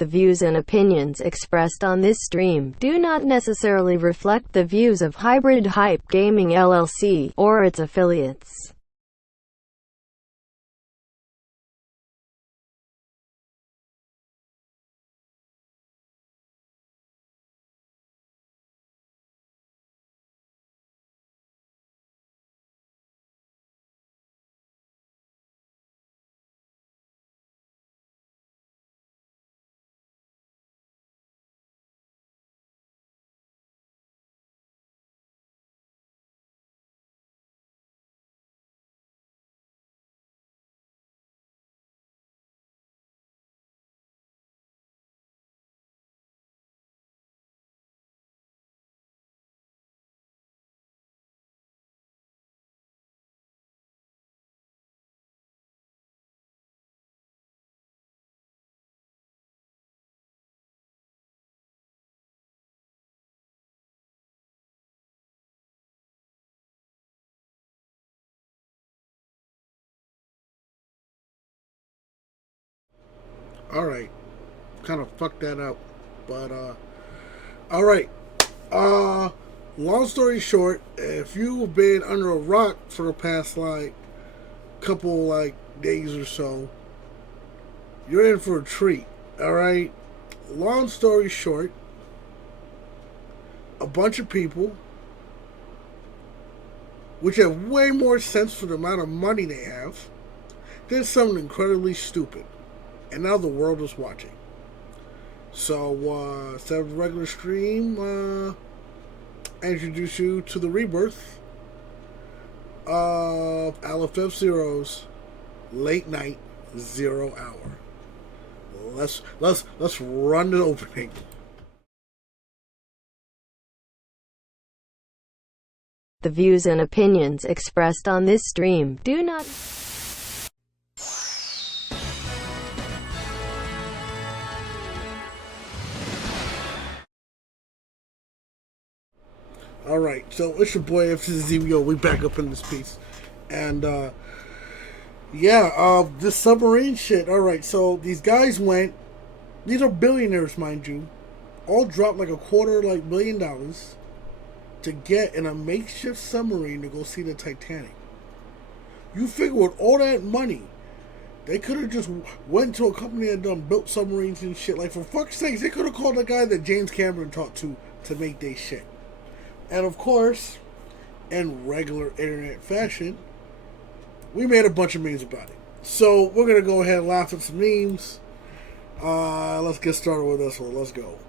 The views and opinions expressed on this stream do not necessarily reflect the views of Hybrid Hype Gaming LLC or its affiliates. Alright. Kind of fucked that up. But, alright. Uh, Long story short, if you've been under a rock for the past, couple, days or so, you're in for a treat. Alright? Long story short, a bunch of people, which have way more sense for the amount of money they have, did something incredibly stupid. And now the world is watching. So, instead of a regular stream, I introduce you to the rebirth of Aleph F-Zero's Late Night 0 Hour. Let's run the opening. The views and opinions expressed on this stream do not Alright, so it's your boy FCZBO. We back up in this piece. And, this submarine shit. Alright, so these guys went, these are billionaires, mind you, all dropped like $250 million to get in a makeshift submarine to go see the Titanic. You figure with all that money, they could have just went to a company that done built submarines and shit. Like, for fuck's sakes, they could have called the guy that James Cameron talked to make their shit. And of course, in regular internet fashion, we made a bunch of memes about it. So we're going to go ahead and laugh at some memes. Let's get started with this one. Let's go.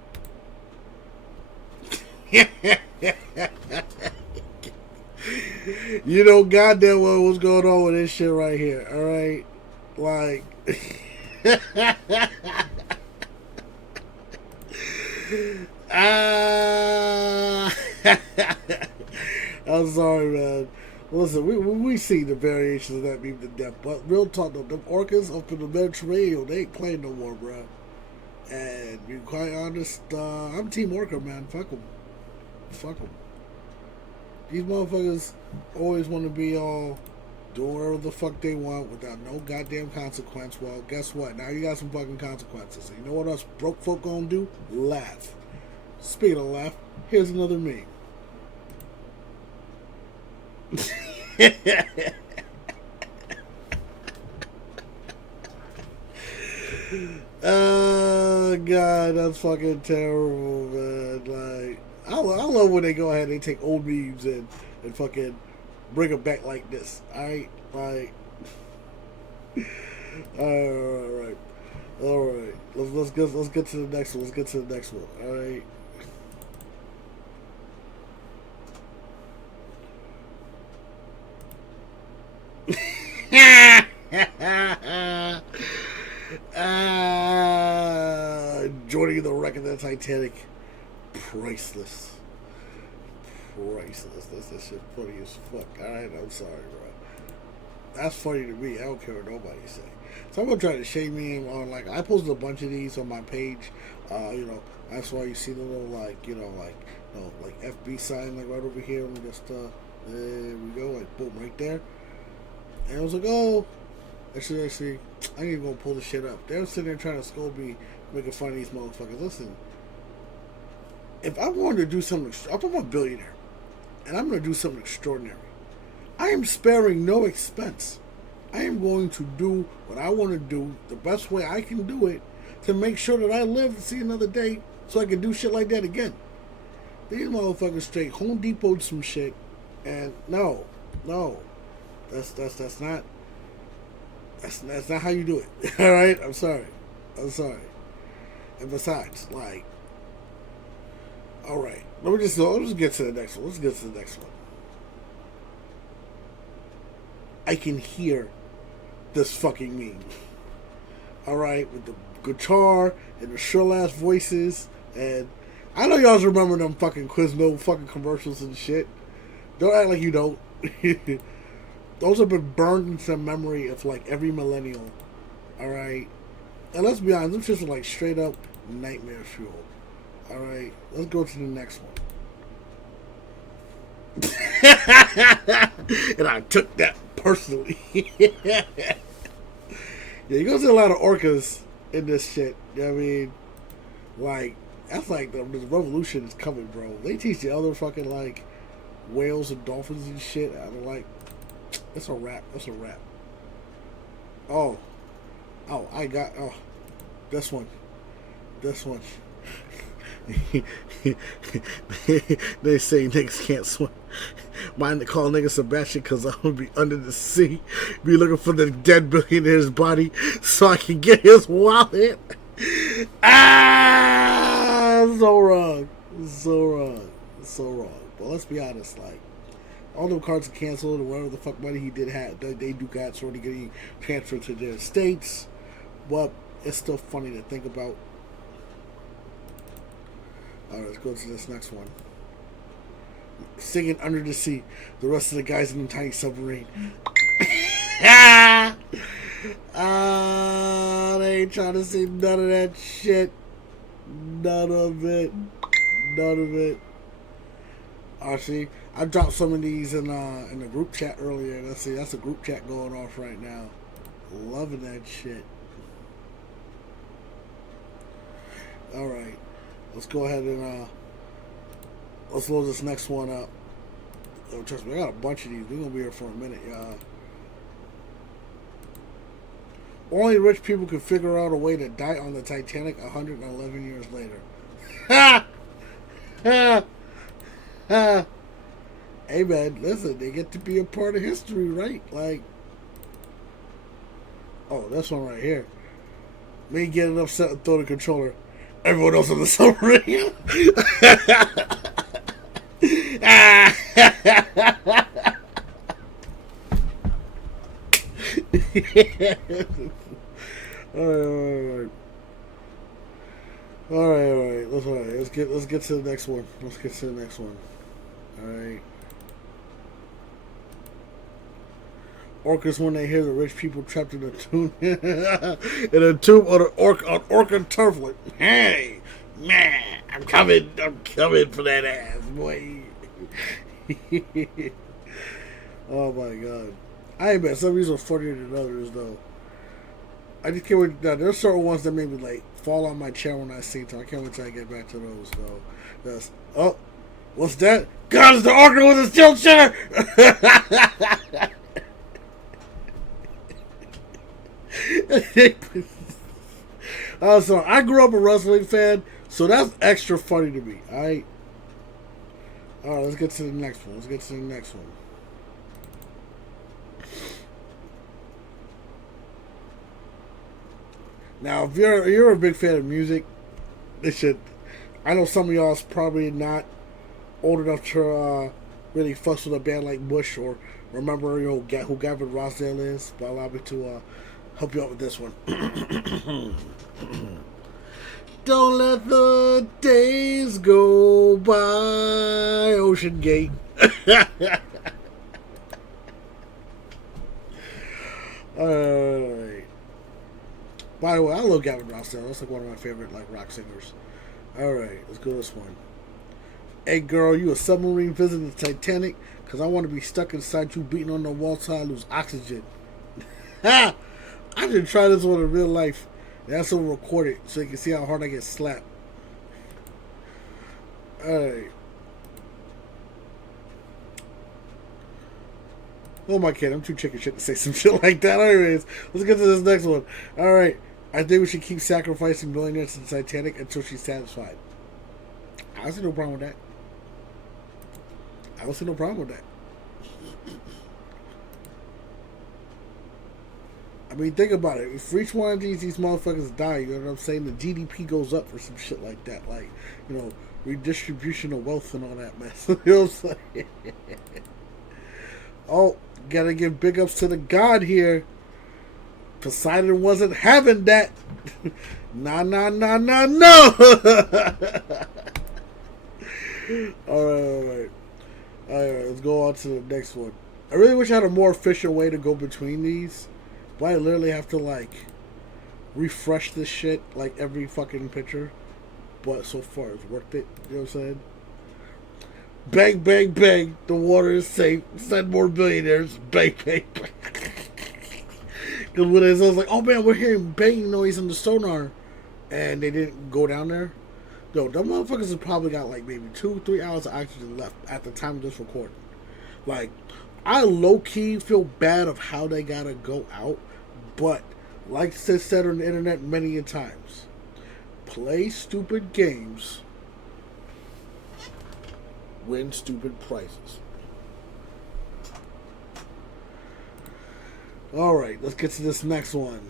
You know goddamn well what's going on with this shit right here. Alright? I'm sorry, man. Listen, we see the variations of that meme to death, but real talk though, them orcas up in the Mediterranean, they ain't playing no more, bro. And to be quite honest, I'm Team Orca, man. Fuck them. Fuck them. These motherfuckers always want to be all doing whatever the fuck they want without no goddamn consequence. Well, guess what? Now you got some fucking consequences. And you know what us broke folk gonna do? Laugh. Speaking of laugh, here's another meme. Oh god, that's fucking terrible, man. Like, I love when they go ahead and they take old memes and fucking bring them back like this. Alright? Like, alright. Let's get to the next one. Alright. Joining the wreck of the Titanic. Priceless. That's shit funny as fuck. Alright, I'm sorry, bro. That's funny to me. I don't care what nobody say. Someone tried to shame me on, I posted a bunch of these on my page. That's why you see the little, FB sign, right over here. Let me just, there we go, boom, right there. And I was like, oh, actually, I need to go pull the shit up. They were sitting there trying to scold me making fun of these motherfuckers. Listen, if I wanted to do something, I'm a billionaire, and I'm going to do something extraordinary. I am sparing no expense. I am going to do what I want to do the best way I can do it to make sure that I live to see another day so I can do shit like that again. These motherfuckers straight Home Depot'd some shit, and no, that's not how you do it. All right, I'm sorry. And besides, like, all right, let's get to the next one. I can hear this fucking meme. All right, with the guitar and the shrill ass voices, and I know y'all remember them fucking Quizno fucking commercials and shit. Don't act like you don't. Those have been burned into the memory of like every millennial. All right, and let's be honest, them shits are like straight up nightmare fuel. All right, let's go to the next one. And I took that personally. Yeah, you gonna see a lot of orcas in this shit. You know what I mean? Like, that's like the revolution is coming, bro. They teach the other fucking like whales and dolphins and shit. I'm like, it's a wrap. Oh, I got this one. They say niggas can't swim. Mind to call nigga Sebastian because I'm gonna be under the sea, be looking for the dead billionaire's body so I can get his wallet. So wrong. But let's be honest, like, all them cards are canceled, and whatever the fuck money he did have, they do got sort of getting transferred to their states. But it's still funny to think about. Alright, let's go to this next one. Singing Under the Sea. The rest of the guys in the tiny submarine. They ain't trying to see none of that shit. None of it. See, I dropped some of these in the group chat earlier. Let's see, that's a group chat going off right now. Loving that shit. Alright. Let's go ahead and let's load this next one up. Oh, trust me, I got a bunch of these. We're gonna be here for a minute, y'all. Only rich people can figure out a way to die on the Titanic 111 years later. Ha! Ha! Ha! Hey man, listen, they get to be a part of history, right? Like, oh, this one right here. Me getting upset and throw the controller. Everyone else on the submarine. All right. Let's get to the next one. All right. Orcas, when they hear the rich people trapped in a tomb, on orca turflet. Hey, man, I'm coming for that ass, boy. Oh my god, I bet some of these are funnier than others though. I just can't wait. Now, there's certain ones that made me like fall on my chair when I see them. I can't wait till I get back to those though. That's, oh, what's that? God, it's the orca with a steel chair. So I grew up a wrestling fan, so that's extra funny to me. Alright, let's get to the next one. Now, if you're a big fan of music, this should. I know some of y'all's probably not old enough to really fuss with a band like Bush or remember who Gavin Rossdale is, but allow me to help you out with this one. Don't let the days go by, Oceangate. Alright. By the way, I love Gavin Rossdale. That's like one of my favorite like rock singers. Alright, let's go to this one. Hey girl, you a submarine visiting the Titanic? Cause I want to be stuck inside you beating on the wall till I lose oxygen. Ha! I should try this one in real life That's what record it so you can see how hard I get slapped. Alright. Oh my kid, I'm too chicken shit to say some shit like that. Anyways, let's get to this next one. Alright. I think we should keep sacrificing millionaires to the Titanic until she's satisfied. I don't see no problem with that. I don't see no problem with that. I mean, think about it. If each one of these motherfuckers die, you know what I'm saying? The GDP goes up for some shit like that. Like, you know, redistribution of wealth and all that mess. You know what I'm saying? Oh, gotta give big ups to the god here. Poseidon wasn't having that. Nah. Alright. Let's go on to the next one. I really wish I had a more efficient way to go between these. But I literally have to, like, refresh this shit, like, every fucking picture. But so far, it's worth it. You know what I'm saying? Bang, bang, bang. The water is safe. Send more billionaires. Bang, bang, bang. Because when it was like, oh man, we're hearing banging noise in the sonar. And they didn't go down there. Yo, them motherfuckers have probably got, like, maybe 2-3 hours of oxygen left at the time of this recording. Like, I low-key feel bad of how they gotta go out. But, like I said on the internet many a times, play stupid games, win stupid prizes. Alright, let's get to this next one.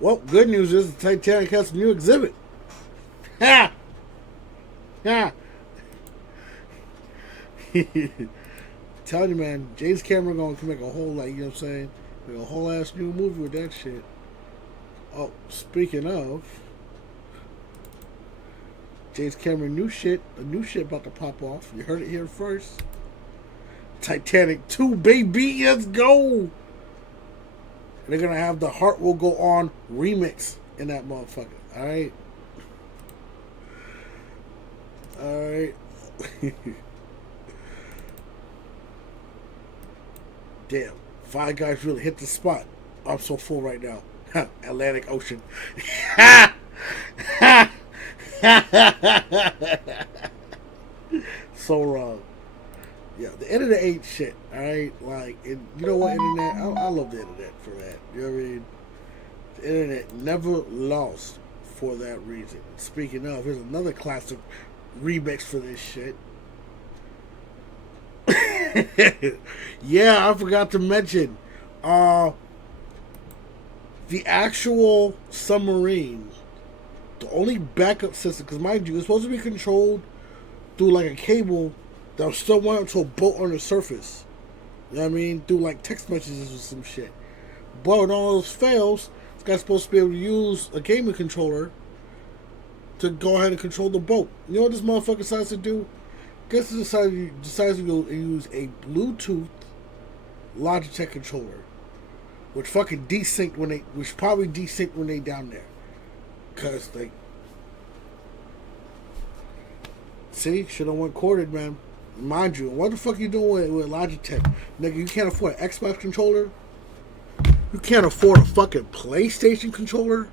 Well, good news is the Titanic has a new exhibit. Ha! Ha! Telling you, man, James Cameron gonna make a whole, like, you know what I'm saying, make a whole ass new movie with that shit. Oh, speaking of, James Cameron a new shit about to pop off. You heard it here first. Titanic 2, baby, let's go. And they're gonna have the Heart Will Go On remix in that motherfucker. Alright. Alright. Damn, Five Guys really hit the spot. I'm so full right now. Atlantic Ocean. So wrong. Yeah, the internet ain't shit. Alright? Like, you know what, internet? I love the internet for that. You know what I mean? The internet never lost for that reason. Speaking of, here's another classic remix for this shit. Yeah, I forgot to mention the actual submarine, the only backup system, because mind you, it's supposed to be controlled through like a cable that still went up to a boat on the surface. You know what I mean? Through like text messages or some shit. But when all those fails, this guy's supposed to be able to use a gaming controller to go ahead and control the boat. You know what this motherfucker decides to do? Guess he decides to go and use a Bluetooth Logitech controller, which fucking which probably desynced when they down there, cause like, see, should have went corded, man. Mind you, what the fuck you doing with Logitech, nigga? You can't afford an Xbox controller. You can't afford a fucking PlayStation controller.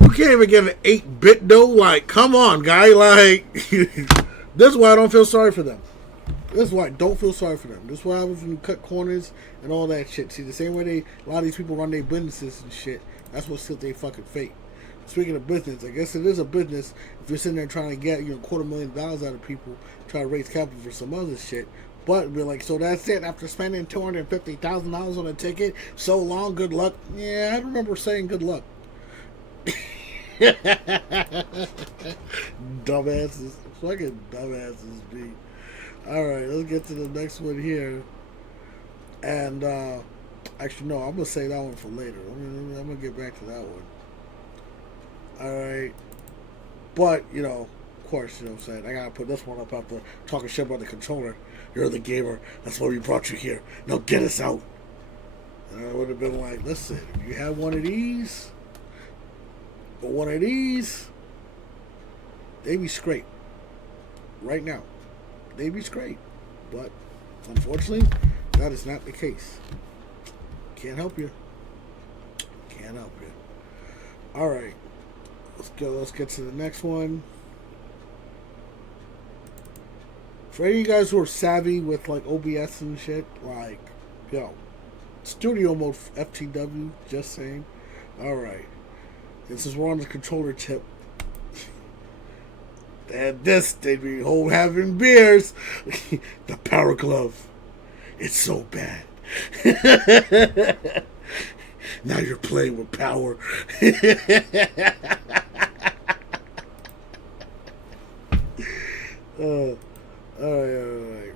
You can't even get an 8-bit though. Like, come on, guy. Like. This is why I don't feel sorry for them. This is why I don't feel sorry for them. This is what happens when you cut corners and all that shit. See, the same way a lot of these people run their businesses and shit, that's what sealed their fucking fate. Speaking of business, I guess it is a business if you're sitting there trying to get, $250,000 out of people, try to raise capital for some other shit. But be like, so that's it. After spending $250,000 on a ticket, so long, good luck. Yeah, I remember saying good luck. Dumbasses. Fucking dumbasses, B. Alright, let's get to the next one here. And, actually, no, I'm going to save that one for later. I'm going to get back to that one. Alright. But, of course, you know what I'm saying, I got to put this one up after talking shit about the controller. You're the gamer. That's why we brought you here. Now get us out. And I would have been like, listen, if you have one of these, or one of these, they be straight. Right now. They be straight. But unfortunately, that is not the case. Can't help you. Can't help you. All right, let's go. Let's get to the next one. For any of you guys who are savvy with like OBS and shit, like, yo, studio mode FTW. Just saying. All right, this is we're on the controller tip. And this, they be having beers. The power glove. It's so bad. Now you're playing with power. Alright.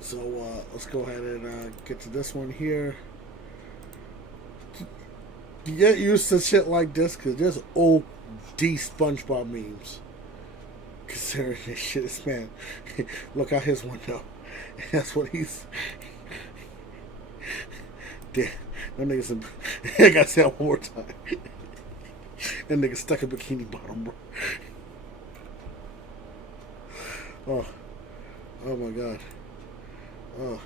So, let's go ahead and get to this one here. You get used to shit like this, because there's OD SpongeBob memes. Considering this shit, this man, look out his window. That's what he's. Damn, that nigga's. I gotta say that one more time. That nigga stuck in Bikini Bottom, bro. Oh my god. Oh.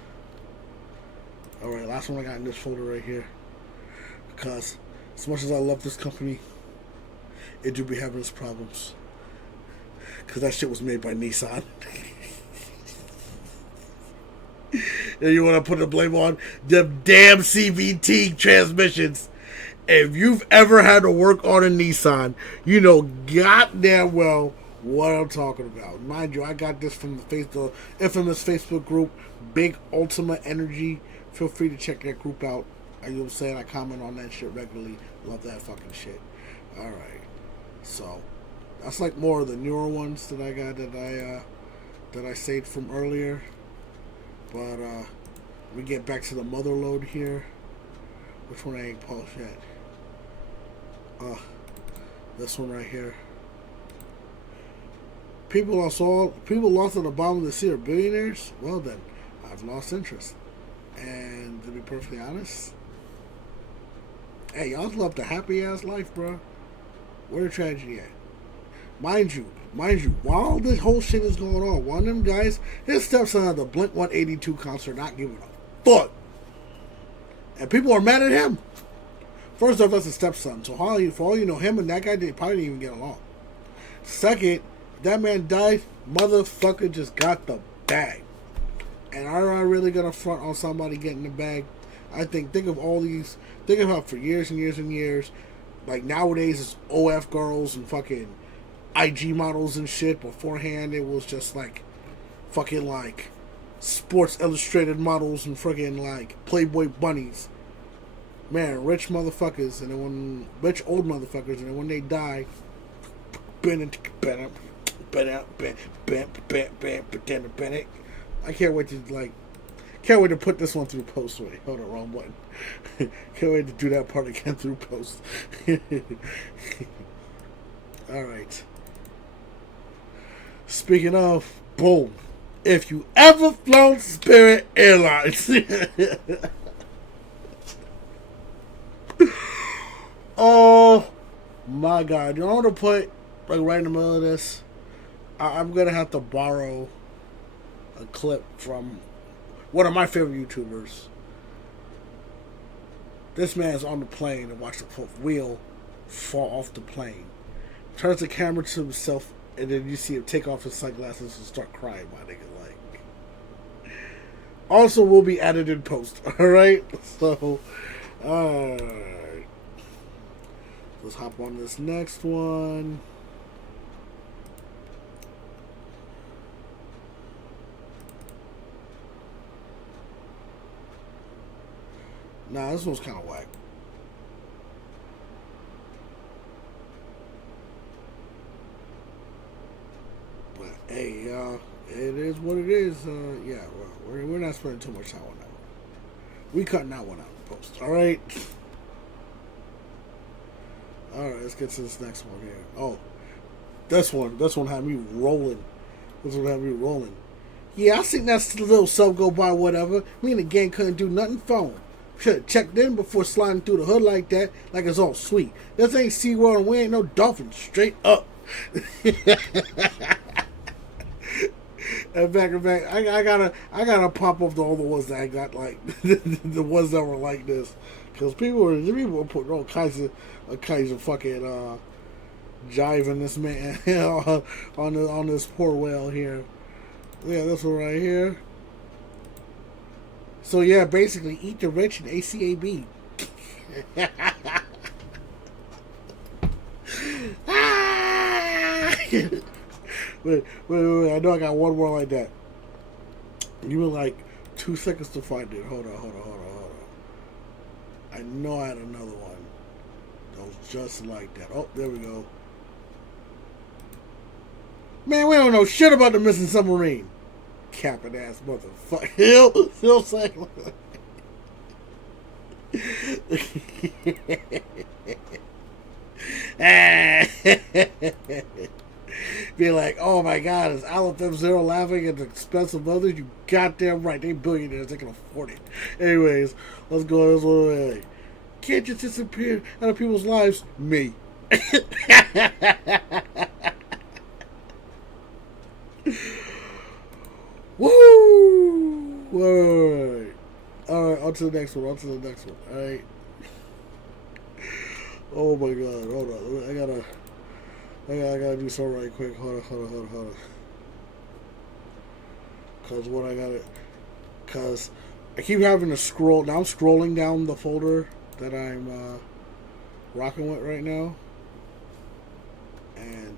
Alright, last one I got in this folder right here. Because, as much as I love this company, it do be having its problems. Because that shit was made by Nissan. And you want to put the blame on them damn CVT transmissions. If you've ever had to work on a Nissan, you know goddamn well what I'm talking about. Mind you, I got this from the infamous Facebook group, Big Ultima Energy. Feel free to check that group out. You know what I'm saying? I comment on that shit regularly. Love that fucking shit. Alright. So, that's like more of the newer ones that I got that I saved from earlier. But we get back to the mother load here. Which one I ain't paused yet? This one right here. People lost at the bottom of the sea are billionaires. Well then, I've lost interest. And to be perfectly honest, hey, y'all love the happy ass life, bro. Where the tragedy at? Mind you, while this whole shit is going on, one of them guys, his stepson at the Blink 182 concert, not giving a fuck. And people are mad at him. First off, that's a stepson. So for all you know, him and that guy, they probably didn't even get along. Second, that man died, motherfucker just got the bag. And are I really gonna front on somebody getting the bag? I think of how for years and years and years, like nowadays it's OF girls and fucking IG models and shit. Beforehand it was just like fucking like Sports Illustrated models and fucking like Playboy bunnies. Man, rich motherfuckers, and then rich old motherfuckers, and then when they die, I can't wait to put this one through post. Wait, hold on, wrong button. Can't wait to do that part again through post. Alright. Speaking of, boom. If you ever flown Spirit Airlines. Oh my god. You know what I'm going to put like right in the middle of this? I'm going to have to borrow a clip from one of my favorite YouTubers. This man's on the plane and watch the wheel fall off the plane. Turns the camera to himself, and then you see him take off his sunglasses and start crying, my nigga. Like, also will be added in post. All right, so let's hop on this next one. Nah, this one's kind of whack. But hey, it is what it is. Yeah, well, we're not spending too much time on that one. We cutting that one out in post. All right. All right, let's get to this next one here. Oh, this one had me rolling. Yeah, I seen that little sub go by. Whatever. Me and the gang couldn't do nothing for him. Should have checked in before sliding through the hood like that, like it's all sweet. This ain't SeaWorld and we ain't no dolphins. Straight up. in fact, I gotta pop up all the ones that I got like the ones that were like this, because people were putting all kinds of fucking jiving this man on this poor whale here. Yeah, this one right here. So yeah, basically eat the rich and ACAB. Wait, I know I got one more like that. You were like 2 seconds to find it. Hold on. I know I had another one that was just like that. Oh, there we go. Man, we don't know shit about the missing submarine. Capping ass motherfucker. He'll say. Be like, oh my god, is Aleph F-Zero laughing at the expense of others? You goddamn right, they billionaires, they can afford it. Anyways, let's go this way. Can't just disappear out of people's lives. Me. Woo! Alright, on to the next one. Alright. Oh my god, hold on. I gotta do something right quick. Hold on. Cause I keep having to scroll. Now I'm scrolling down the folder that I'm rocking with right now, and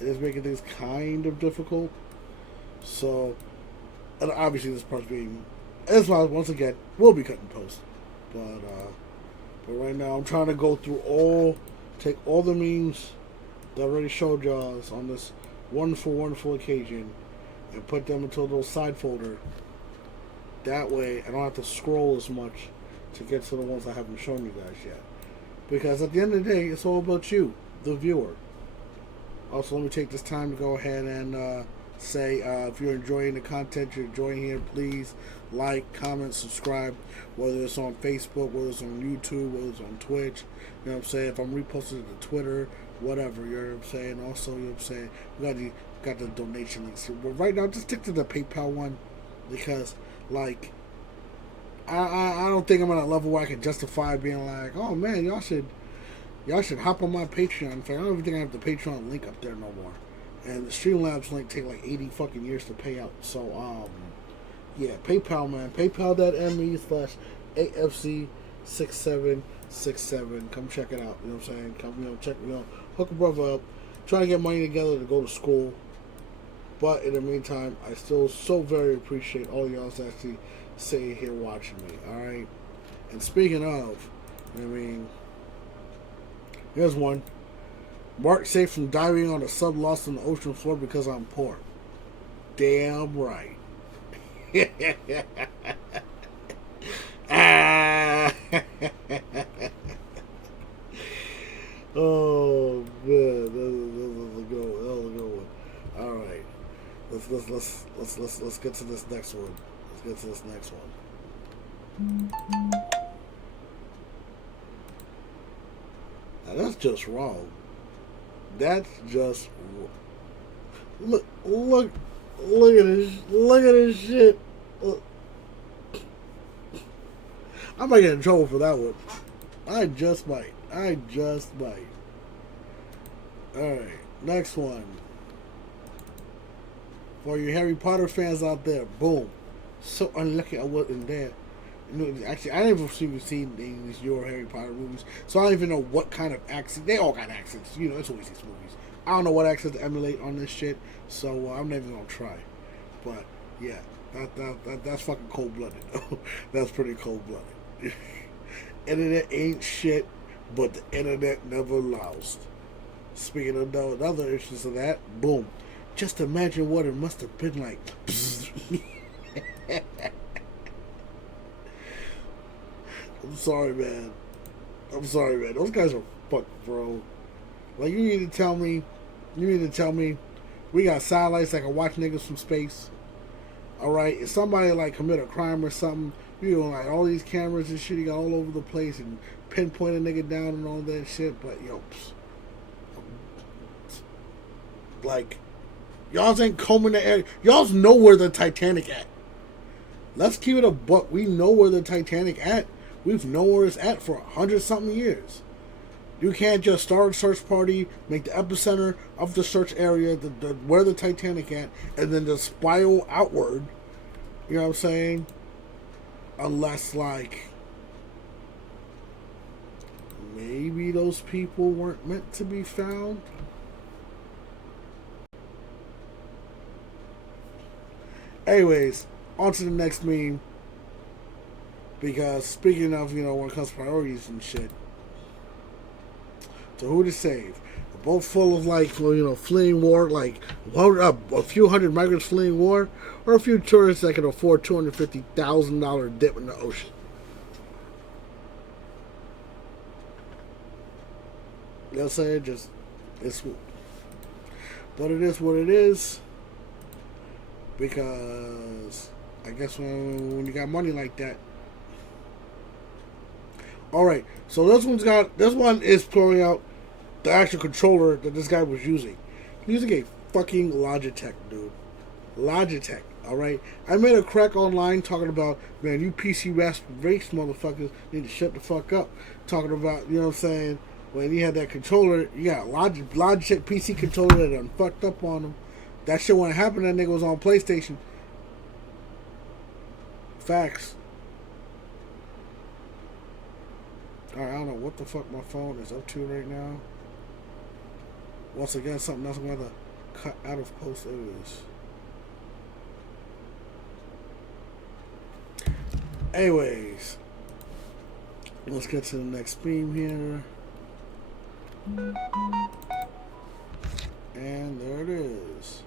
it is making things kind of difficult. So, and obviously this part's being, as well, once again, we'll be cutting post, but right now I'm trying to go through take all the memes that I already showed y'all on this wonderful occasion and put them into a little side folder. That way I don't have to scroll as much to get to the ones I haven't shown you guys yet. Because at the end of the day, it's all about you, the viewer. Also, let me take this time to go ahead and say, if you're enjoying the content you're enjoying here, please like, comment, subscribe, whether it's on Facebook, whether it's on YouTube, whether it's on Twitch, you know what I'm saying, if I'm reposting it to Twitter, whatever, you know what I'm saying. Also, you know what I'm saying, we got the donation links here. But right now, just stick to the PayPal one, because, like, I don't think I'm at a level where I can justify being like, oh man, y'all should hop on my Patreon. In fact, I don't even think I have the Patreon link up there no more. And the Streamlabs link take like 80 fucking years to pay out. So, yeah, PayPal, man. PayPal.me/AFC6767. Come check it out. You know what I'm saying? Come, check, hook a brother up. Try to get money together to go to school. But in the meantime, I still so very appreciate all y'all that's actually sitting here watching me. Alright? And speaking of, I mean, here's one. Mark safe from diving on a sub lost on the ocean floor because I'm poor. Damn right. Oh man, that was a good one. All right, let's get to this next one. Now that's just wrong. That's just look at this shit. I might get in trouble for that one. I just might. Alright, next one. For you Harry Potter fans out there, boom. So unlucky I wasn't there. Actually, I never even seen these your Harry Potter movies, so I don't even know what kind of accent. They all got accents, it's always these movies. I don't know what accent to emulate on this shit, so I'm never gonna try. But yeah, that's fucking cold blooded. That's pretty cold blooded. Internet ain't shit, but the internet never lost. Speaking of another instance of that, boom. Just imagine what it must have been like. I'm sorry, man. Those guys are fucked, bro. Like, you need to tell me we got satellites that can watch niggas from space. Alright? If somebody, like, commit a crime or something, like, all these cameras and shit you got all over the place and pinpoint a nigga down and all that shit, but, like, Y'all ain't combing the area. Y'all know where the Titanic at. Let's keep it a buck. We know where the Titanic at. We've known where it's at for 100-something years. You can't just start a search party, make the epicenter of the search area, where the Titanic at, and then just spiral outward. You know what I'm saying? Unless, like, maybe those people weren't meant to be found. Anyways, on to the next meme. Because speaking of, when it comes to priorities and shit. So who to save? They're both full of, like, fleeing war, like a few hundred migrants fleeing war, or a few tourists that can afford $250,000 dip in the ocean. You know what I'm saying? But it is what it is. Because I guess when you got money like that. Alright, so this one is pulling out the actual controller that this guy was using. He's using a fucking Logitech, dude. Logitech, alright? I made a crack online talking about, man, you PC race motherfuckers need to shut the fuck up. Talking about, you know what I'm saying, when you had that controller, you got Logitech PC controller that done fucked up on them. That shit wouldn't happen, that nigga was on PlayStation. Facts. Alright, I don't know what the fuck my phone is up to right now. Once again, something else I'm going to cut out of post. There it is. Anyways, let's get to the next theme here. And there it is.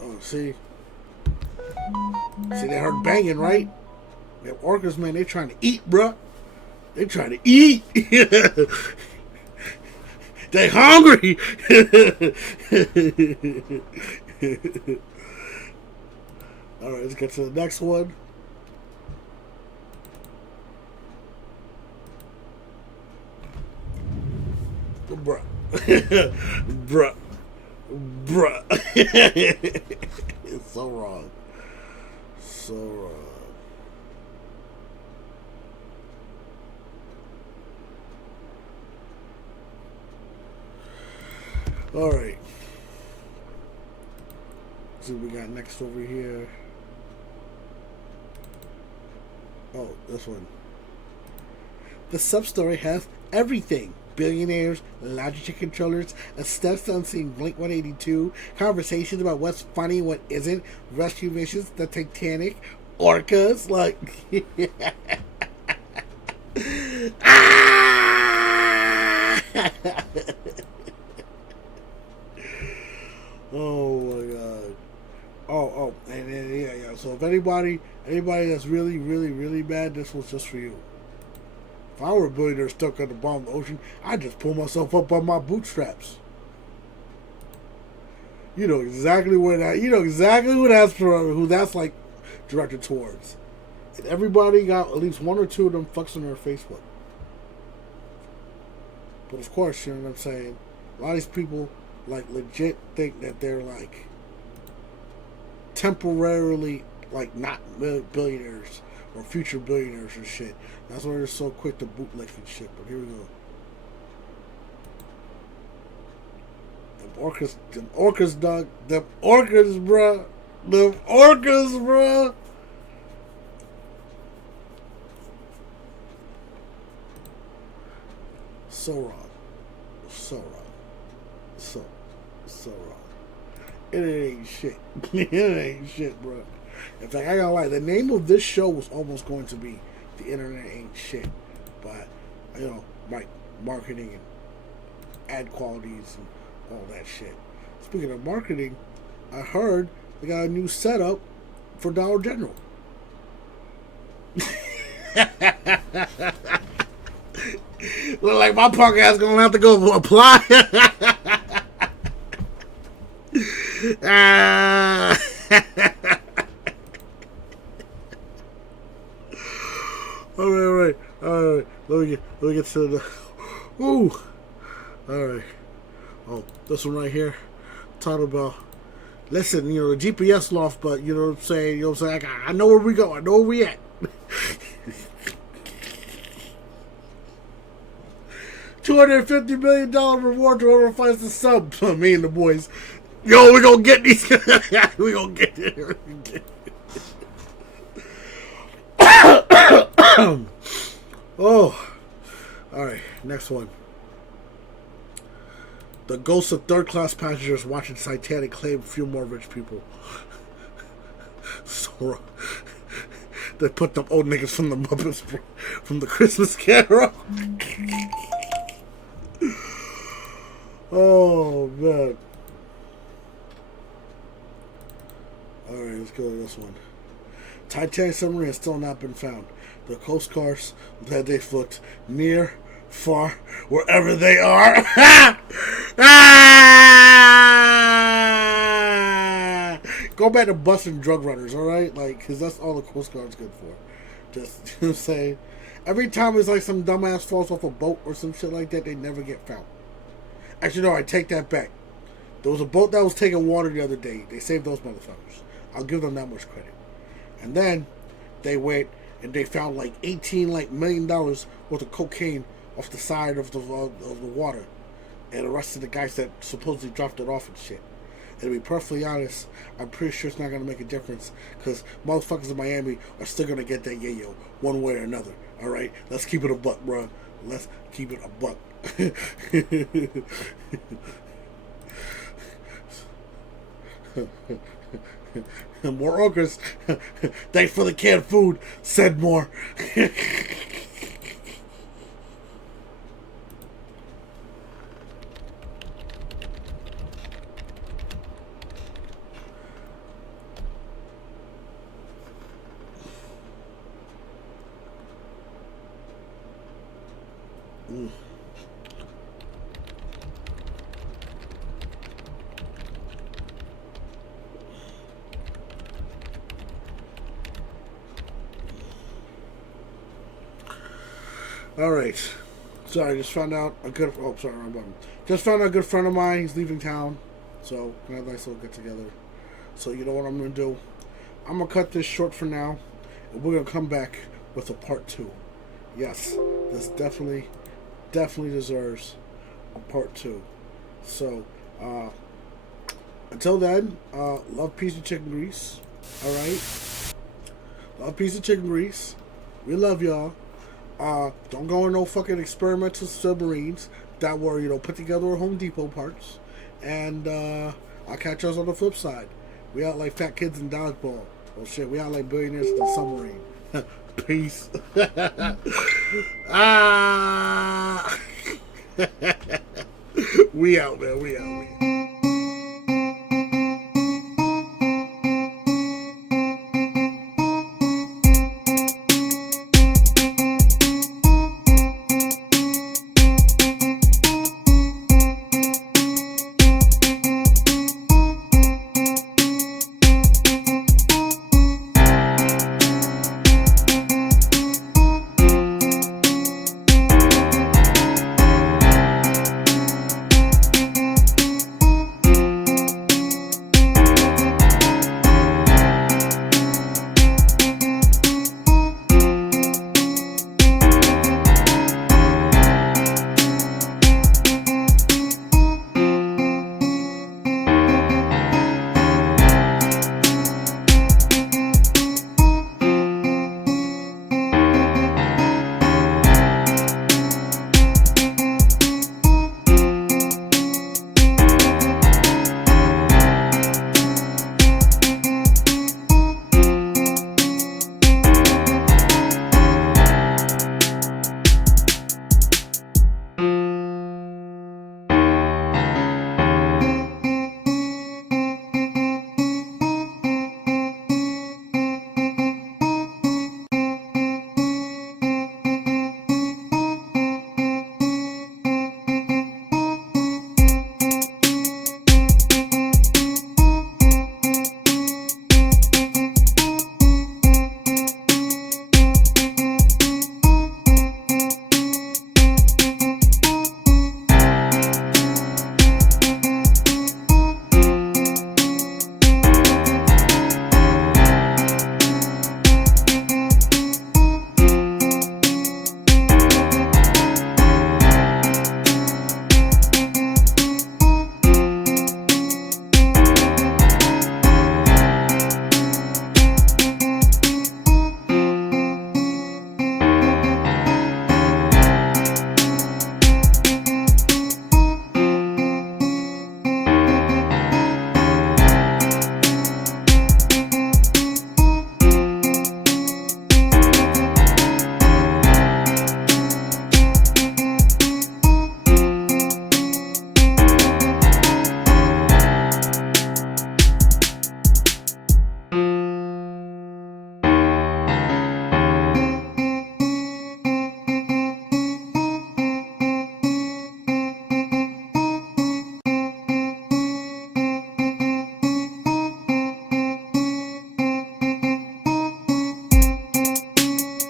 Oh, see? See, they heard banging, right? Them orcas, man, they trying to eat, bruh. They trying to eat. They hungry. Alright, let's get to the next one. Bruh. Bruh. Bruh. It's so wrong. So wrong. Alright. See what we got next over here. Oh, this one. The sub-story has everything. Billionaires, Logitech controllers, a steps unseen Blink 182, conversations about what's funny, what isn't, rescue missions, the Titanic, orcas, like... Oh my god. Oh, and then, yeah. So if anybody that's really, really, really bad, this was just for you. If I were a billionaire stuck at the bottom of the ocean, I'd just pull myself up by my bootstraps. You know exactly who that's like directed towards. And everybody got at least one or two of them fucks on their Facebook. But of course, you know what I'm saying? A lot of these people like legit think that they're like temporarily like not billionaires or future billionaires or shit. That's why they're so quick to bootlick and shit. But here we go. Them orcas, dog. Them orcas, bruh. Them orcas, bruh. So wrong. So wrong. So wrong. It ain't shit. It ain't shit, bro. In fact, I gotta lie, the name of this show was almost going to be The Internet Ain't Shit. But, like marketing and ad qualities and all that shit. Speaking of marketing, I heard they got a new setup for Dollar General. Look like my punk ass gonna have to go apply. All right. Let me get to the. Ooh. All right. Oh, this one right here. Talking about, listen, you know, the GPS lost, but you know what I'm saying? You know what I'm saying? I know where we go. I know where we at. $250 million reward to whoever finds the sub. Me and the boys. Yo, we gonna get these. We gonna get it. Oh. Alright, next one. The ghosts of third-class passengers watching Titanic claim a few more rich people. So, they put them old niggas from the Muppets from the Christmas Carol. Oh, man. Alright, let's go to this one. Titanic submarine has still not been found. The Coast Guards that they've looked near, far, wherever they are. Go back to busting drug runners, alright? Like, because that's all the Coast Guard's good for. Just, you know what I'm saying? Every time it's like some dumbass falls off a boat or some shit like that, they never get found. Actually, no, I take that back. There was a boat that was taking water the other day. They saved those motherfuckers. I'll give them that much credit. And then they went and they found like $18 million worth of cocaine off the side of the water, and arrested the guys that supposedly dropped it off and shit. And to be perfectly honest, I'm pretty sure it's not gonna make a difference because motherfuckers in Miami are still gonna get that yayo one way or another. All right, let's keep it a buck, bro. Let's keep it a buck. More ogres. Thanks for the canned food. Said more. All right. Sorry, just found out a good. Oh, sorry, wrong button. Just found out a good friend of mine. He's leaving town, so we have a nice little get together. So you know what I'm gonna do? I'm gonna cut this short for now, and we're gonna come back with a part 2. Yes, this definitely deserves a part 2. So, until then, love, peace, and chicken grease. All right, love, peace, and chicken grease. We love y'all. Don't go in no fucking experimental submarines that were, you know, put together with Home Depot parts. And I'll catch us on the flip side. We out like fat kids in dodgeball. Oh shit, we out like billionaires in the submarine. Peace. We out, man. We out.